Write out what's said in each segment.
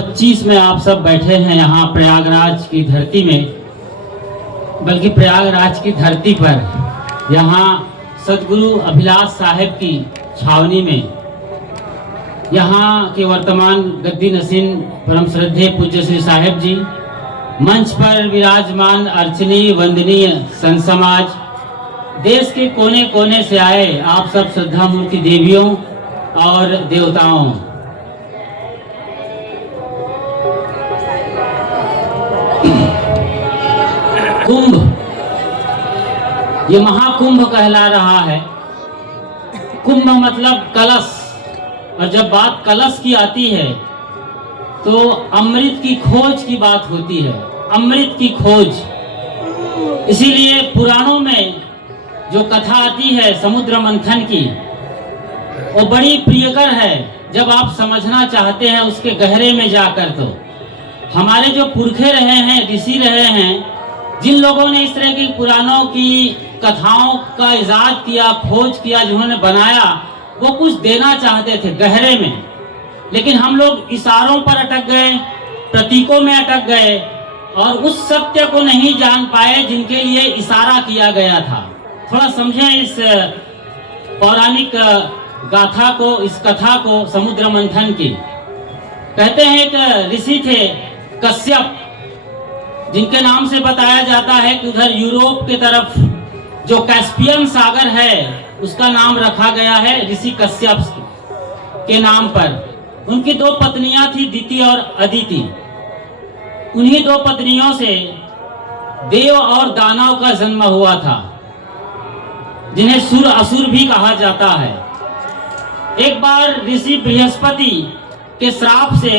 25 में आप सब बैठे हैं यहाँ प्रयागराज की धरती में, बल्कि प्रयागराज की धरती पर यहाँ सदगुरु अभिलाष साहेब की छावनी में, यहाँ के वर्तमान गद्दी नसीन परम श्रद्धेय पूज्य श्री साहेब जी, मंच पर विराजमान अर्चनीय वंदनीय संत समाज, देश के कोने कोने से आए आप सब श्रद्धा मूर्ति देवियों और देवताओं, कुंभ, ये महाकुंभ कहला रहा है। कुंभ मतलब कलश, और जब बात कलश की आती है तो अमृत की खोज की बात होती है, अमृत की खोज। इसीलिए पुराणों में जो कथा आती है समुद्र मंथन की, वो बड़ी प्रियकर है जब आप समझना चाहते हैं उसके गहरे में जाकर। तो हमारे जो पुरखे रहे हैं, ऋषि रहे हैं, जिन लोगों ने इस तरह की पुराणों की कथाओं का इजाद किया, खोज किया, जिन्होंने बनाया, वो कुछ देना चाहते थे गहरे में, लेकिन हम लोग इशारों पर अटक गए, प्रतीकों में अटक गए और उस सत्य को नहीं जान पाए जिनके लिए इशारा किया गया था। थोड़ा समझें इस पौराणिक गाथा को, इस कथा को समुद्र मंथन की। कहते हैं एक ऋषि थे कश्यप, जिनके नाम से बताया जाता है कि उधर यूरोप के तरफ जो कैस्पियन सागर है उसका नाम रखा गया है ऋषि कश्यप के नाम पर। उनकी दो पत्नियां थी, दिति और अदिति। उन्हीं दो पत्नियों से देव और दानव का जन्म हुआ था, जिन्हें सुर असुर भी कहा जाता है। एक बार ऋषि बृहस्पति के श्राप से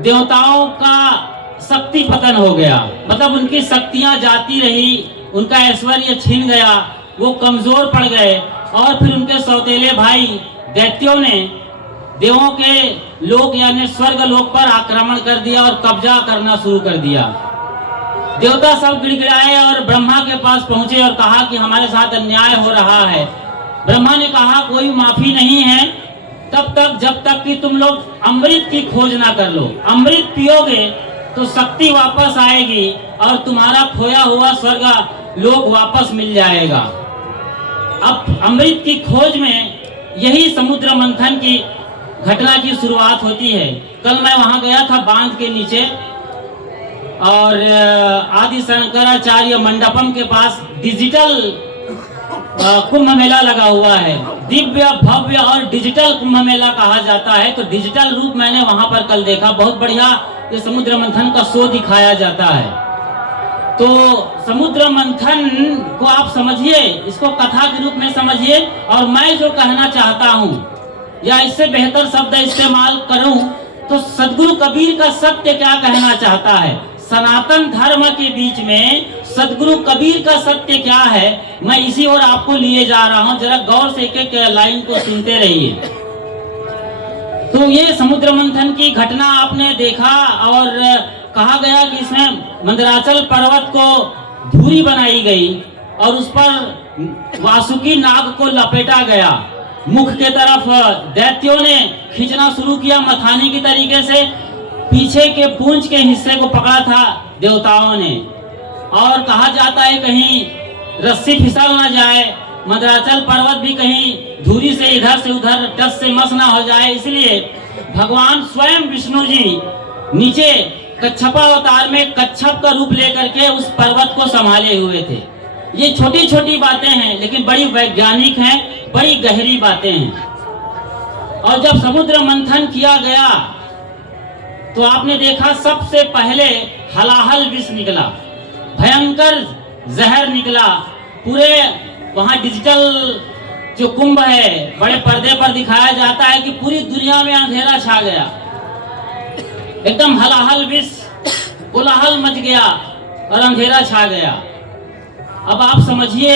देवताओं का शक्ति पतन हो गया, मतलब उनकी शक्तियां जाती रही, उनका ऐश्वर्य छीन गया, वो कमजोर पड़ गए और फिर उनके सौतेले भाई दैत्यों ने देवों के लोक यानी स्वर्ग लोक पर आक्रमण कर दिया और कब्जा करना शुरू कर दिया। देवता सब गिड़गिड़ाए और ब्रह्मा के पास पहुंचे और कहा कि हमारे साथ अन्याय हो रहा है। ब्रह्मा ने कहा कोई माफी नहीं है तब तक जब तक कि तुम लोग अमृत की खोज ना कर लो। अमृत पियोगे तो शक्ति वापस आएगी और तुम्हारा खोया हुआ स्वर्ग लोक वापस मिल जाएगा। अब अमृत की खोज में यही समुद्र मंथन की घटना की शुरुआत होती है। कल मैं वहां गया था बांध के नीचे, और आदि शंकराचार्य मंडपम के पास डिजिटल कुंभ मेला लगा हुआ है। दिव्य भव्य और डिजिटल कुंभ मेला कहा जाता है। तो डिजिटल रूप मैंने वहां पर कल देखा, बहुत बढ़िया ये समुद्र मंथन का शो दिखाया जाता है। तो समुद्र मंथन को आप समझिए, इसको कथा के रूप में समझिए, और मैं जो कहना चाहता हूँ या इससे बेहतर शब्द इस्तेमाल करूं तो सदगुरु कबीर का सत्य क्या कहना चाहता है, सनातन धर्म के बीच में सदगुरु कबीर का सत्य क्या है, मैं इसी ओर आपको लिए जा रहा हूं। जरा गौर से एक एक लाइन को सुनते रहिए। तो ये समुद्र मंथन की घटना आपने देखा, और कहा गया कि इसमें मंदराचल पर्वत को धुरी बनाई गई और उस पर वासुकी नाग को लपेटा गया। मुख के तरफ दैत्यों ने खींचना शुरू किया मथानी की तरीके से, पीछे के पूंछ के हिस्से को पकड़ा था देवताओं ने, और कहा जाता है कहीं रस्सी फिसल ना जाए, मंदराचल पर्वत भी कहीं धुरी से इधर से उधर टस से मस ना हो जाए, इसलिए भगवान स्वयं विष्णु जी नीचे कच्छपावतार में कच्छप का रूप लेकर के उस पर्वत को संभाले हुए थे। ये छोटी छोटी बातें हैं लेकिन बड़ी वैज्ञानिक हैं, बड़ी गहरी बातें हैं। और जब समुद्र मंथन किया गया तो आपने देखा सबसे पहले हलाहल विष निकला, भयंकर जहर निकला। पूरे वहां डिजिटल जो कुंभ है बड़े पर्दे पर दिखाया जाता है कि पूरी दुनिया में अंधेरा छा गया, एकदम हलाहल विष, कोलाहल मच गया और अंधेरा छा गया। अब आप समझिए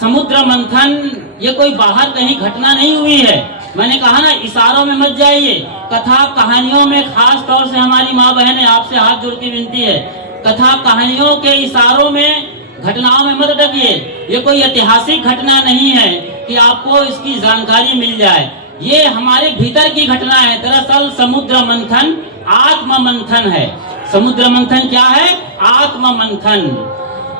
समुद्र मंथन ये कोई बाहर कहीं घटना नहीं हुई है। मैंने कहा ना, इशारों में मत जाइए, कथा कहानियों में, खास तौर से हमारी माँ बहनें आपसे हाथ जोड़ के विनती है, कथा कहानियों के इशारों में, घटनाओं में मत अटकिए। ये कोई ऐतिहासिक घटना नहीं है कि आपको इसकी जानकारी मिल जाए, ये हमारे भीतर की घटना है। दरअसल समुद्र मंथन आत्म मंथन है। समुद्र मंथन क्या है? आत्म मंथन।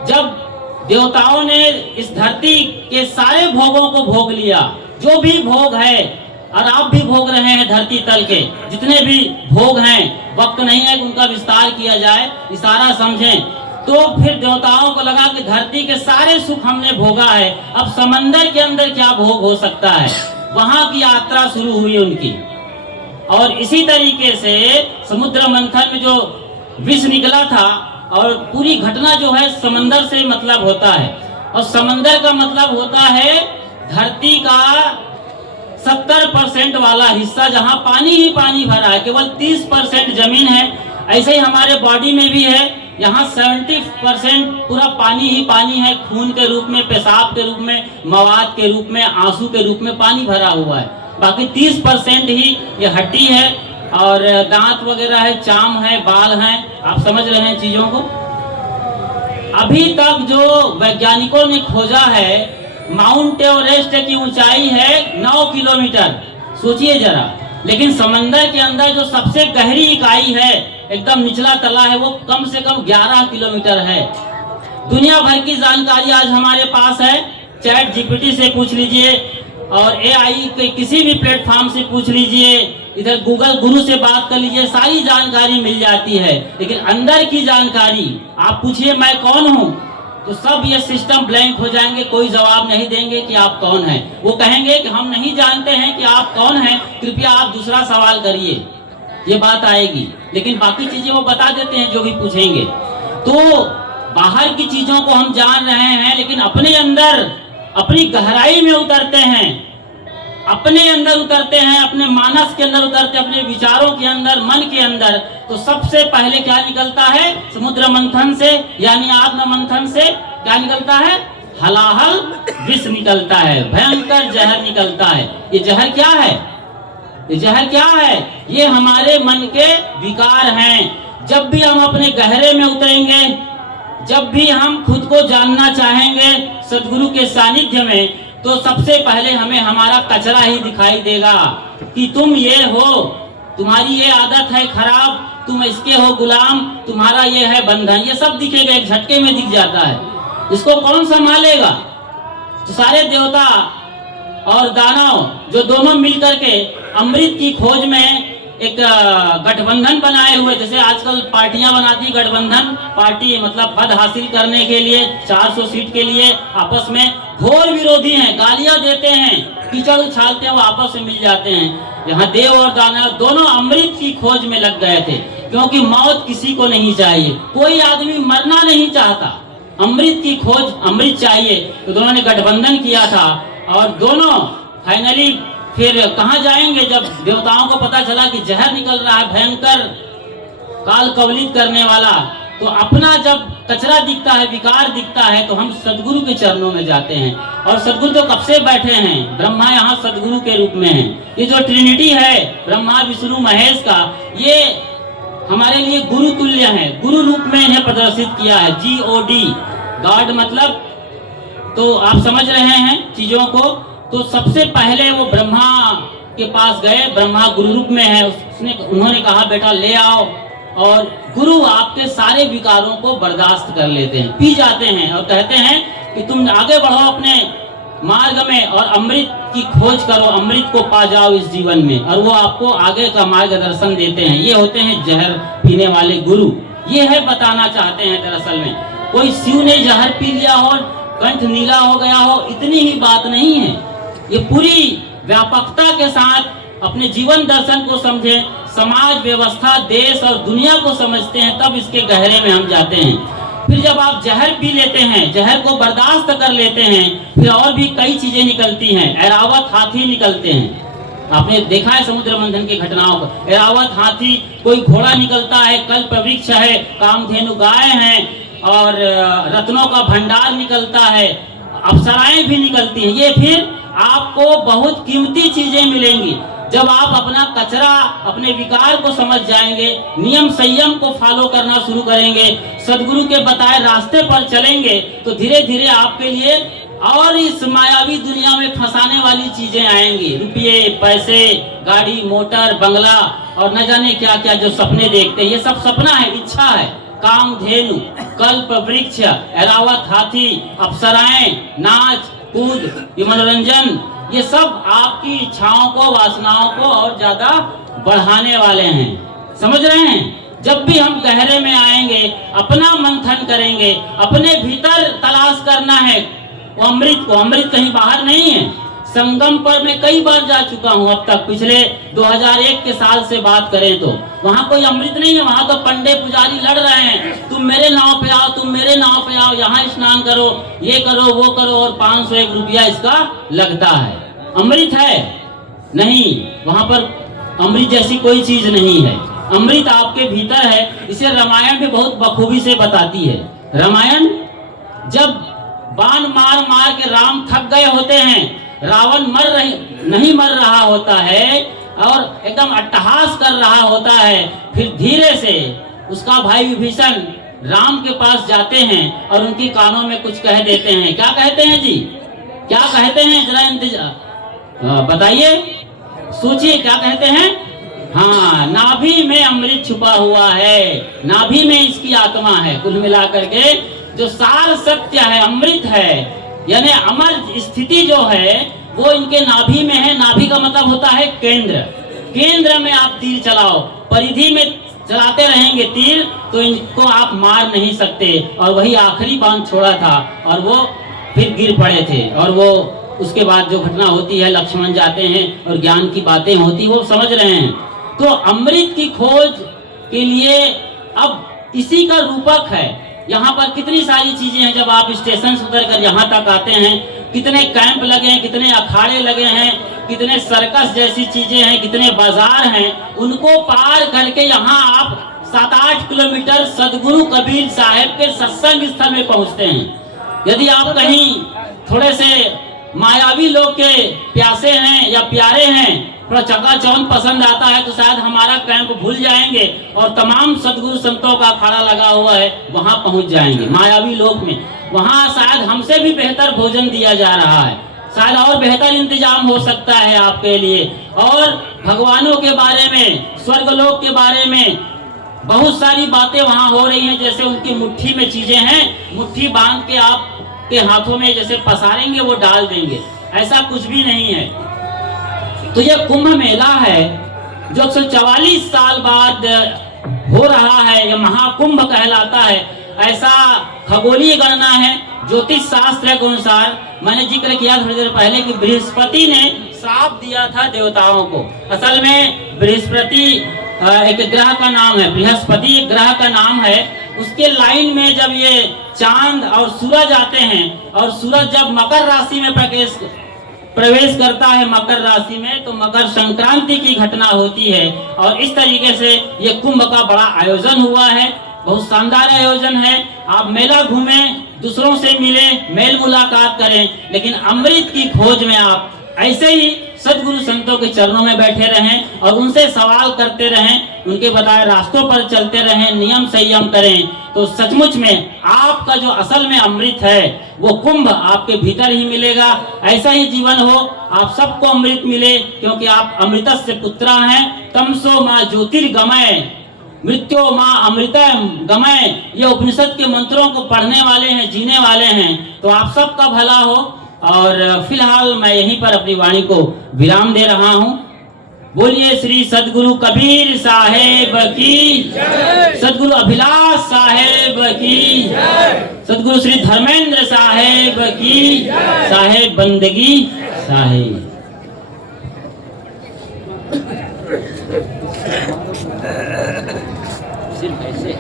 जब देवताओं ने इस धरती के सारे भोगों को भोग लिया, जो भी भोग है, और आप भी भोग रहे हैं धरती तल के जितने भी भोग हैं, वक्त नहीं है कि उनका विस्तार किया जाए, इशारा समझें। तो फिर देवताओं को लगा कि धरती के सारे सुख हमने भोगा है, अब समंदर के अंदर क्या भोग हो सकता है। वहां की यात्रा शुरू हुई उनकी। और इसी तरीके से समुद्र मंथन में जो विष निकला था, और पूरी घटना जो है समंदर से मतलब होता है, और समंदर का मतलब होता है धरती का 70% वाला हिस्सा जहां पानी ही पानी भरा है, केवल 30% जमीन है। ऐसे ही हमारे बॉडी में भी है, यहाँ 70% पूरा पानी ही पानी है, खून के रूप में, पेशाब के रूप में, मवाद के रूप में, आंसू के रूप में पानी भरा हुआ है। बाकी 30% ही ये हड्डी है और दांत वगैरह है, चाम है, बाल हैं। आप समझ रहे हैं चीजों को। अभी तक जो वैज्ञानिकों ने खोजा है, माउंट एवरेस्ट की ऊंचाई है 9 किलोमीटर, सोचिए जरा। लेकिन समंदर के अंदर जो सबसे गहरी इकाई है, एकदम निचला तला है, वो कम से कम 11 किलोमीटर है। दुनिया भर की जानकारी आज हमारे पास है। चैट जीपीटी से पूछ लीजिए, और एआई के किसी भी प्लेटफॉर्म से पूछ लीजिए, इधर गूगल गुरु से बात कर लीजिए, सारी जानकारी मिल जाती है। लेकिन अंदर की जानकारी आप पूछिए मैं कौन हूं, तो सब ये सिस्टम ब्लैंक हो जाएंगे, कोई जवाब नहीं देंगे कि आप कौन हैं। वो कहेंगे कि हम नहीं जानते हैं कि आप कौन हैं, कृपया आप दूसरा सवाल करिए, ये बात आएगी। लेकिन बाकी चीजें वो बता देते हैं जो भी पूछेंगे। तो बाहर की चीजों को हम जान रहे हैं, लेकिन अपने अंदर, अपनी गहराई में उतरते हैं, अपने अंदर उतरते हैं, अपने मानस के अंदर उतरते, अपने विचारों के अंदर, मन के अंदर, तो सबसे पहले क्या निकलता है समुद्र मंथन से, यानी आत्म मंथन से क्या निकलता है? हलाहल विष निकलता है, भयंकर जहर निकलता है। ये जहर क्या है? ये जहर क्या है? ये हमारे मन के विकार हैं। जब भी हम अपने गहरे में उतरेंगे, जब भी हम खुद को जानना चाहेंगे सदगुरु के सानिध्य में, तो सबसे पहले हमें हमारा कचरा ही दिखाई देगा कि तुम ये हो, तुम्हारी ये आदत है खराब, तुम इसके हो गुलाम, तुम्हारा ये है बंधन, ये सब दिखेगा, एक झटके में दिख जाता है। इसको कौन संभालेगा? तो सारे देवता और दानव जो दोनों मिलकर के अमृत की खोज में एक गठबंधन बनाए हुए, जैसे आजकल पार्टियां बनाती, गठबंधन पार्टी, मतलब पद हासिल करने के लिए, 400 सीट के लिए आपस में घोर विरोधी हैं, गालियां देते हैं, कीचड़ उछालते हैं, वो आपस में मिल जाते हैं। यहाँ देव और दानव दोनों अमृत की खोज में लग गए थे, क्योंकि मौत किसी को नहीं चाहिए, कोई आदमी मरना नहीं चाहता, अमृत की खोज, अमृत चाहिए। तो दोनों ने गठबंधन किया था, और दोनों फाइनली फिर कहाँ जाएंगे? जब देवताओं को पता चला कि जहर निकल रहा है भयंकर काल कवलित करने वाला, तो अपना जब कचरा दिखता है, विकार दिखता है, तो हम सदगुरु के चरणों में जाते हैं। और सदगुरु तो कब से बैठे हैं, ब्रह्मा यहाँ सदगुरु के रूप में है। ये जो ट्रिनिटी है ब्रह्मा विष्णु महेश का, ये हमारे लिए गुरु तुल्य है, गुरु रूप में इन्हें प्रदर्शित किया है। GOD, गॉड मतलब, तो आप समझ रहे हैं चीजों को। तो सबसे पहले वो ब्रह्मा के पास गए, ब्रह्मा गुरु रूप में है, उन्होंने कहा बेटा ले आओ, और गुरु आपके सारे विकारों को बर्दाश्त कर लेते हैं, पी जाते हैं, और कहते हैं कि तुम आगे बढ़ो अपने मार्ग में और अमृत की खोज करो, अमृत को पा जाओ इस जीवन में, और वो आपको आगे का मार्गदर्शन देते हैं। ये होते हैं जहर पीने वाले गुरु। ये है बताना चाहते हैं दरअसल में, कोई शिव ने जहर पी लिया हो, कंठ नीला हो गया हो, इतनी ही बात नहीं है। ये पूरी व्यापकता के साथ अपने जीवन दर्शन को समझें, समाज व्यवस्था, देश और दुनिया को समझते हैं, तब इसके गहरे में हम जाते हैं। फिर जब आप जहर पी लेते हैं, जहर को बर्दाश्त कर लेते हैं, फिर और भी कई चीजें निकलती हैं। ऐरावत हाथी निकलते हैं, आपने देखा है समुद्र मंथन की घटनाओं को। ऐरावत हाथी, कोई घोड़ा निकलता है, कल्प वृक्ष है, कामधेनु गाय है, और रत्नों का भंडार निकलता है, अप्सराएं भी निकलती हैं। ये फिर आपको बहुत कीमती चीजें मिलेंगी जब आप अपना कचरा, अपने विकार को समझ जाएंगे, नियम संयम को फॉलो करना शुरू करेंगे, सदगुरु के बताए रास्ते पर चलेंगे, तो धीरे धीरे आपके लिए और इस मायावी दुनिया में फंसाने वाली चीजें आएंगी, रुपये, पैसे, गाड़ी, मोटर, बंगला और न जाने क्या क्या जो सपने देखते हैं, ये सब सपना है, इच्छा है। कामधेनु, कल्प वृक्ष, ऐरावत हाथी, अप्सराएं, नाच कूद, ये मनोरंजन, ये सब आपकी इच्छाओं को, वासनाओं को और ज्यादा बढ़ाने वाले हैं। समझ रहे हैं? जब भी हम गहरे में आएंगे, अपना मंथन करेंगे, अपने भीतर तलाश करना है वो अमृत को। अमृत कहीं बाहर नहीं है। संगम पर मैं कई बार जा चुका हूं अब तक, पिछले 2001 के साल से बात करें तो वहां कोई अमृत नहीं है। वहां तो पंडे पुजारी लड़ रहे हैं, तुम मेरे नाव पे आओ, तुम मेरे नाव पे आओ, यहाँ स्नान करो, ये करो, वो करो, और 501 रुपया इसका लगता है। अमृत है नहीं, वहां पर अमृत जैसी कोई चीज नहीं है। अमृत आपके भीतर है। इसे रामायण भी बहुत बखूबी से बताती है। रामायण, जब बाण मार मार के राम थक गए होते हैं, रावण नहीं मर रहा होता है और एकदम अट्टहास कर रहा होता है, फिर धीरे से उसका भाई विभीषण राम के पास जाते हैं और उनकी कानों में कुछ कह देते हैं। क्या कहते हैं जी? क्या कहते हैं? जरा इंतजार बताइए, सोचिए क्या कहते हैं। हाँ, नाभि में अमृत छुपा हुआ है, नाभि में इसकी आत्मा है। कुल मिलाकर के जो सार सत्य है, अमृत है, यानी अमर स्थिति जो है वो इनके नाभि में है। नाभि का मतलब होता है केंद्र। केंद्र में आप तीर चलाओ, परिधि में चलाते रहेंगे तीर तो इनको आप मार नहीं सकते। और वही आखिरी बाण छोड़ा था और वो फिर गिर पड़े थे। और वो उसके बाद जो घटना होती है, लक्ष्मण जाते हैं और ज्ञान की बातें होती, वो समझ रहे हैं। तो अमृत की खोज के लिए अब इसी का रूपक है। यहाँ पर कितनी सारी चीजें हैं। जब आप स्टेशन से उतर कर यहाँ तक आते हैं, कितने कैंप लगे हैं, कितने अखाड़े लगे हैं, कितने सर्कस जैसी चीजें हैं, कितने बाजार हैं। उनको पार करके यहाँ आप 7-8 किलोमीटर सदगुरु कबीर साहब के सत्संग स्थल में पहुँचते हैं। यदि आप कहीं थोड़े से मायावी लोग के प्यासे हैं या प्यारे हैं, थोड़ा चकाचौंध पसंद आता है, तो शायद हमारा कैंप भूल जाएंगे और तमाम सदगुरु संतों का अखाड़ा लगा हुआ है वहां पहुंच जाएंगे। मायावी लोक में वहां शायद हमसे भी बेहतर भोजन दिया जा रहा है, शायद और बेहतर इंतजाम हो सकता है आपके लिए। और भगवानों के बारे में, स्वर्गलोक के बारे में बहुत सारी बातें वहां हो रही हैं। जैसे उनकी मुट्ठी में चीजें हैं, मुट्ठी बांध के आप के हाथों में जैसे पसारेंगे वो डाल देंगे, ऐसा कुछ भी नहीं है। तो ये कुंभ मेला है जो 144 साल बाद हो रहा है, यह महाकुंभ कहलाता है। ऐसा खगोलीय गणना है, ज्योतिष शास्त्र के अनुसार। मैंने जिक्र किया थोड़ी देर पहले कि बृहस्पति ने श्राप दिया था देवताओं को। असल में बृहस्पति एक ग्रह का नाम है, बृहस्पति एक ग्रह का नाम है। उसके लाइन में जब ये चांद और सूरज आते हैं और सूरज जब मकर राशि में प्रवेश करता है, मकर राशि में, तो मकर संक्रांति की घटना होती है। और इस तरीके से ये कुंभ का बड़ा आयोजन हुआ है, बहुत शानदार आयोजन है। आप मेला घूमें, दूसरों से मिले, मेल मुलाकात करें, लेकिन अमृत की खोज में आप ऐसे ही सदगुरु संतों के चरणों में बैठे रहें और उनसे सवाल करते रहें, उनके बताए रास्तों पर चलते रहें, नियम संयम करें, तो सचमुच में आपका जो असल में अमृत है वो कुंभ आपके भीतर ही मिलेगा। ऐसा ही जीवन हो, आप सबको अमृत मिले, क्योंकि आप अमृतस्य पुत्रा हैं। तमसो माँ ज्योतिर्गमय, मृत्यो माँ अमृतम गमय, ये उपनिषद के मंत्रों को पढ़ने वाले हैं, जीने वाले हैं। तो आप सबका भला हो। और फिलहाल मैं यहीं पर अपनी वाणी को विराम दे रहा हूं। बोलिए श्री सदगुरु कबीर साहेब की, सदगुरु अभिलाष साहेब की, सदगुरु श्री धर्मेंद्र साहेब की, साहेब बंदगी साहेब। सिर्फ ऐसे